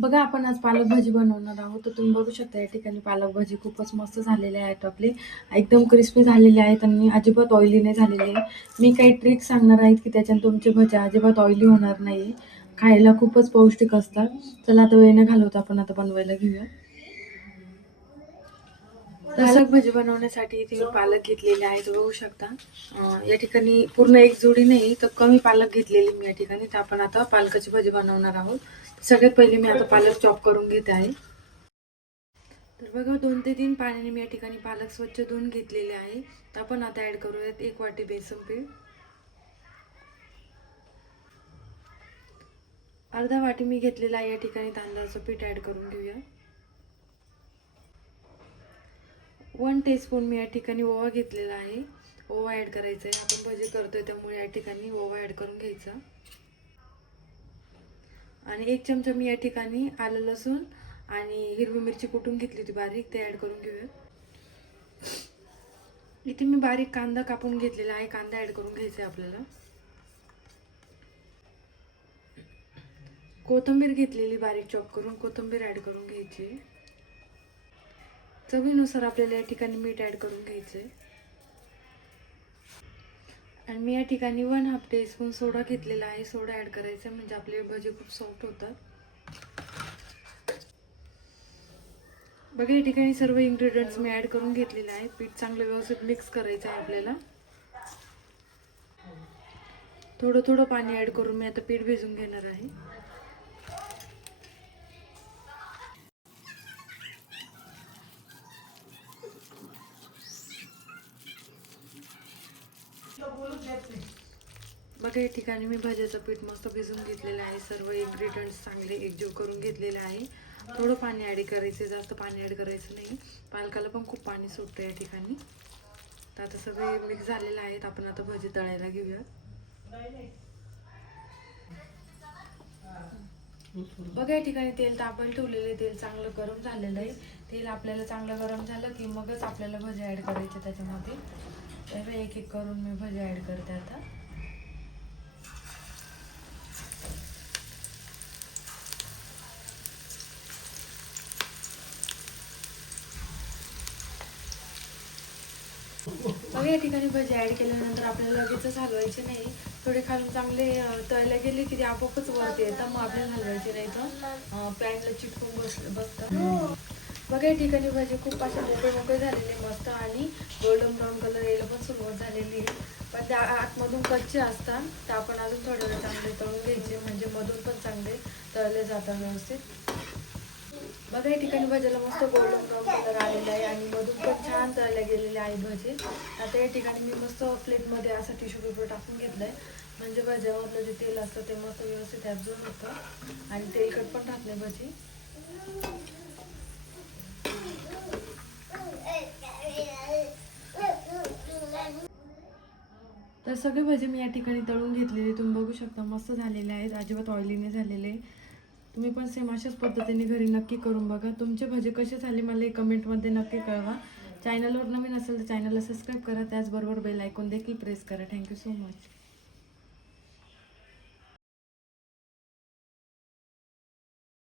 बघा आपण आज पालक भाजी बनवणार आहोत. तर तुम्ही बघू शकता या ठिकाणी पालक भाजी खूपच मस्त झालेले आहेत आपले. एकदम क्रिस्पी झालेले आहेत आणि अजिबात ऑइली नाही झालेले आहे. मी काही ट्रिक सांगणार आहेत की त्याच्याने तुमचे भजी अजिबात ऑइली होणार नाही. खायला खूपच पौष्टिक असतात. चला आता वेळ न घालवता आपण आता बनवायला घेऊया. पालक भाजी बनवण्यासाठी इथे मी पालक घेतलेले आहेत बघू शकता. या ठिकाणी पूर्ण एक जोडी नाही तर कमी पालक घेतलेली मी या ठिकाणी. तर आपण आता पालकाची भाजी बनवणार आहोत. सगळ्यात पहिले मी आता पालक चॉप करून घेते आहे. तर बघा 2 ते 3 पाण्याने मी या ठिकाणी पालक स्वच्छ धुवून घेतलेले आहे. तर आपण आता ऍड करूयात 1 वाटी बेसन पीठ, अर्धा वाटी मी घेतलेला आहे या ठिकाणी तांदळाचं पीठ ऍड करून घेऊया. 1 टीस्पून मी या ठिकाणी ओवा घेतलेला आहे. ओवा ऍड करायचा आहे. आपण भजी करतोय त्यामुळे या ठिकाणी ओवा ऍड करून घ्यायचा. आणि 1 चमचा मी या ठिकाणी आलं लसूण आणि हिरवी मिरची कुटून घेतली होती बारीक, ते ऍड करून घेऊया. इथे मी बारीक कांदा कापून घेतलेला आहे. कांदा ऍड करून घ्यायचा आहे आपल्याला. कोथिंबीर घेतलेली बारीक चॉप करून, कोथिंबीर ऍड करून घ्यायची. चवीनुसार आपल्याला या ठिकाणी मीठ ऍड करून घ्यायचंय. आणि मी या ठिकाणी 1/2 टीस्पून सोडा घेतलेला आहे. सोडा ऍड करायचा म्हणजे आपले भजी खूप सॉफ्ट होतात. बघा या ठिकाणी सर्व इन्ग्रेडियंट्स मी ऍड करून घेतलेले आहे. पीठ चांगलं व्यवस्थित मिक्स करायचं आहे आपल्याला. थोडं थोडं पाणी ऍड करून मी आता पीठ भिजवून घेणार आहे. बघा या ठिकाणी मी भाज्याचं पीठ मस्त भिजवून घेतलेलं आहे. सर्व इन्ग्रेडियंट्स चांगले एकजीव करून घेतलेले आहे. थोडं पाणी ऍड करायचे, जास्त पाणी ऍड करायचं नाही. पालकाला पण खूप पाणी सुटतं या ठिकाणी. तर आता सगळे मिक्स झालेलं आहेत. आपण आता भजी तळायला घेऊया. बघा या ठिकाणी तेल तापायला ठेवलेले, तेल चांगलं गरम झालेलं आहे. तेल आपल्याला चांगलं गरम झालं की मगच आपल्याला भजी ऍड करायचे त्याच्यामध्ये. तर एक एक करून मी भजी ऍड करते आता. बघा या ठिकाणी भजी ऍड केल्यानंतर आपल्याला लगेचच हलवायचे नाही. थोडे खालून चांगले तळले गेले की ते आपोआपच वरती येतात. मग आपल्याला हलवायचे नाही तर पॅनला चिटकून बसतं. बघा या ठिकाणी भजी खूप असे मोकळे झालेले मस्त आणि गोल्डन ब्राऊन कलर यायला पण सुरुवात झालेली आहे. पण त्या आतमधून कच्चे असतात. तर आपण अजून थोडे वेळ चांगले तळून घ्यायचे म्हणजे मधून पण चांगले तळले जातात व्यवस्थित. बघा या ठिकाणी भजीला मस्त गोल्डन ब्राऊन कलर आलेला आहे आणि मधून पण छान तळले गेलेले आहेत भजी. आता या ठिकाणी मी मस्त प्लेटमध्ये असा टिश्यू पेपर टाकून घेतलाय म्हणजे भज्यामधलं जे तेल असतं ते मस्त व्यवस्थित ॲब्झॉर्ब होतं आणि तेलकट पण राहत नाही भजी. तर सगळे भजी मी या ठिकाणी तळून घेतलेले तुम्ही बघू शकता मस्त झालेले आहेत. अजिबात ऑइली नाही झालेले. तुम्ही पण सेम अशाच पद्धतीने घरी नक्की करून बघा. तुमचे भजी कसे झाले मला कमेंटमध्ये नक्की कळवा. चॅनलवर नवीन असेल तर चॅनलला सबस्क्राईब करा. त्याचबरोबर बेल आयकॉन देखील प्रेस करा. Thank you so much.